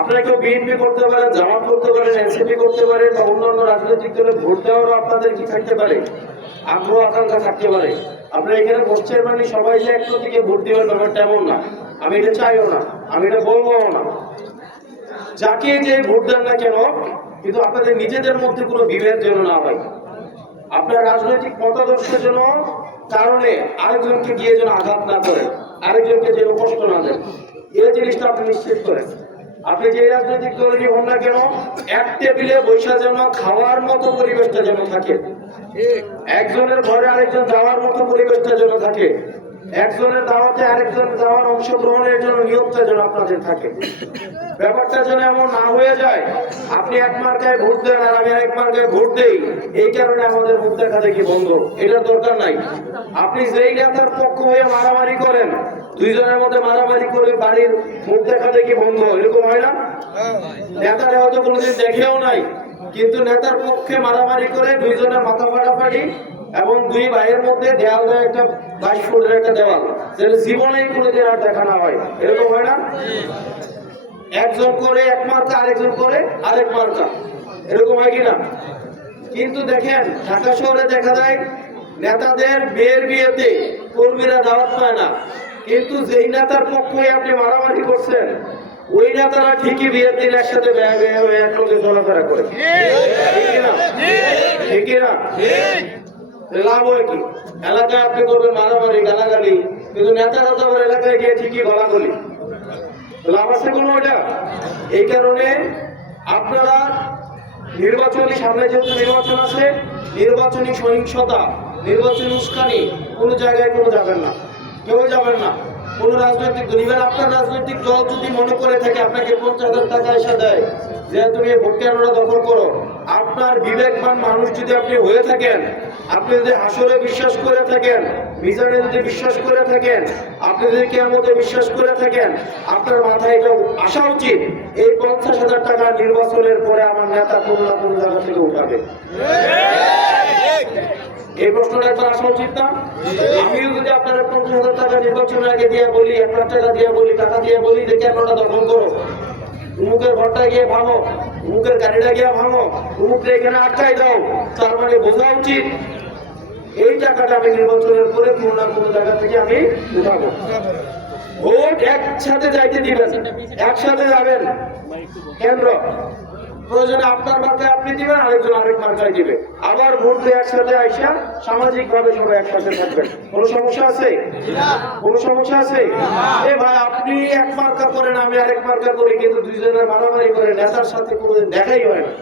আপনারা কেউ বিএনপি করতে পারেন, জামাত করতে পারেন, এনসিপি করতে পারেন, বা অন্যান্য রাজনৈতিক দলে ভোট দেওয়ারও আপনাদের কি থাকতে পারে, আগ্রহ আকাঙ্ক্ষা থাকতে পারে। আপনারা এখানে বসছেন মানে সবাই যে একটু থেকে ভোট দেওয়ার ব্যাপারটা এমন না। আমি এটা চাইও না, আমি এটা বলবো না। যাকে যে ভোট দেন না কেন, কিন্তু আপনাদের নিজেদের মধ্যে কোনো বিভেদ যেন না হয়। আপনার রাজনৈতিক মতাদর্শের জন্য কারণে আরেকজনকে গিয়ে যেন আঘাত না করেন, আরেকজনকে যেন কষ্ট না দেন, এই জিনিসটা আপনি নিশ্চিত করেন। আপনি যে রাজনৈতিক দলেরই হন না কেন, এক টেবিলে বৈশা যেন খাওয়ার মতো পরিবেশটা যেন থাকে, একজনের ঘরে আরেকজন যাওয়ার মতো পরিবেশটা যেন থাকে, একজনের দাওয়াতে আরেকজন যাওয়ার অংশগ্রহণের জন্য নিয়মটা যেন আপনাদের থাকে। ব্যাপারটা যেন এমন না হয়ে যায় আপনি এক মার্কায় ভোট দেন আর আমি আরেক মার্কায় ভোট দেই, এই কারণে আমাদের ভোট দেখা দেখি বন্ধ। এটার দরকার নাই। আপনি যেই নেতার পক্ষ হয়ে মারামারি করেন, দুইজনের মধ্যে মারামারি করে বাড়ির ভোট দেখা দেখি বন্ধ, এরকম হয় না? নেতারা হয়তো কোনোদিন দেখেও নাই, কিন্তু নেতার পক্ষে মারামারি করে দুইজনের মাথা ফাটাফাটি এবং দুই ভাইয়ের মধ্যে দেওয়াল দেয় একটা 22 ফুটের একটা দেওয়াল, যেটা জীবনেই কোনোদিন আর দেখা না হয়, এরকম হয় না? একজন করে এক মার্কা, আরেকজন করে আরেক মার্কা, এরকম হয় কিনা? কিন্তু দেখেন ঢাকা শহরে দেখা যায় নেতাদের বিয়ের বিয়েতে কর্মীরা দাওয়াত পায় না, কিন্তু যেই নেতার পক্ষে আপনি মারামারি করছেন ওই নেতারা ঠিকই বিয়ের দিন একসাথে ব্যয় ব্যয় হয়ে এক লোকে চলাফেরা করে, ঠিক না? লাভ হয় কি? এলাকায় আপনি করবেন মারামারি গালাগালি, কিন্তু নেতারা তো আবার এলাকায় গিয়ে ঠিকই গলাগলি, লাভ আছে কোনো? ওটা এই কারণে আপনারা নির্বাচনী, সামনে যেহেতু নির্বাচন আছে, নির্বাচনী সহিংসতা, নির্বাচনী উস্কানি কোনো জায়গায় কোনো যাবেন না, কেউ যাবেন না। কোন রাজনৈতিক দল, এবার আপনার রাজনৈতিক দল যদি মনে করে থাকে আপনাকে 50,000 টাকা এসে দেয় যে তুমি ভোট কেন্দ্রটা দখল করো, আপনার বিবেকবান মানুষ যদি আপনি হয়ে থাকেন, আপনি যদি হাসরে বিশ্বাস করে থাকেন, মিজানে যদি বিশ্বাস করে থাকেন, আপনি যদি কিয়ামতে বিশ্বাস করে থাকেন, আপনার মাথায় এটা আসা উচিত এই 50,000 টাকা নির্বাচনের পরে আমার নেতা কোনো না কোনো জায়গা থেকে উঠাবে। এই প্রশ্নটা একবার আসা উচিত না? আমিও যদি আপনারা 50,000 টাকা নির্বাচনের আগে দিয়ে বলি, 1 লাখ টাকা দিয়ে বলি, টাকা দিয়ে বলি, দেখে আপনারা দখল করো, উমুকের ঘরটা গিয়ে ভাঙো, উমুকের গাড়িটা গিয়ে ভাঙো, উমুকটা এখানে আটকাই দাও, তার মানে বোঝা উচিত এই টাকাটা আমি নির্বাচনের পরে কোনো না কোনো জায়গা থেকে আমি উঠাবো। ভোট একসাথে যাইতে দিবেন, একসাথে যাবেন কেন্দ্র, প্রয়োজনে আপনার মার্কায় আপনি দিবেন, আরেকজন আরেক মার্কায় দিবে, আবার ভোট দিয়ে একসাথে আইসা সামাজিক ভাবে সবাই একসাথে থাকবেন। কোনো সমস্যা আছে? কোনো সমস্যা আছে? এ ভাই আপনি এক মার্কা করেন, আমি আরেক মার্কা করি, কিন্তু দুইজনের মারামারি করে নেতার সাথে কোনোদিন দেখাই হয় না।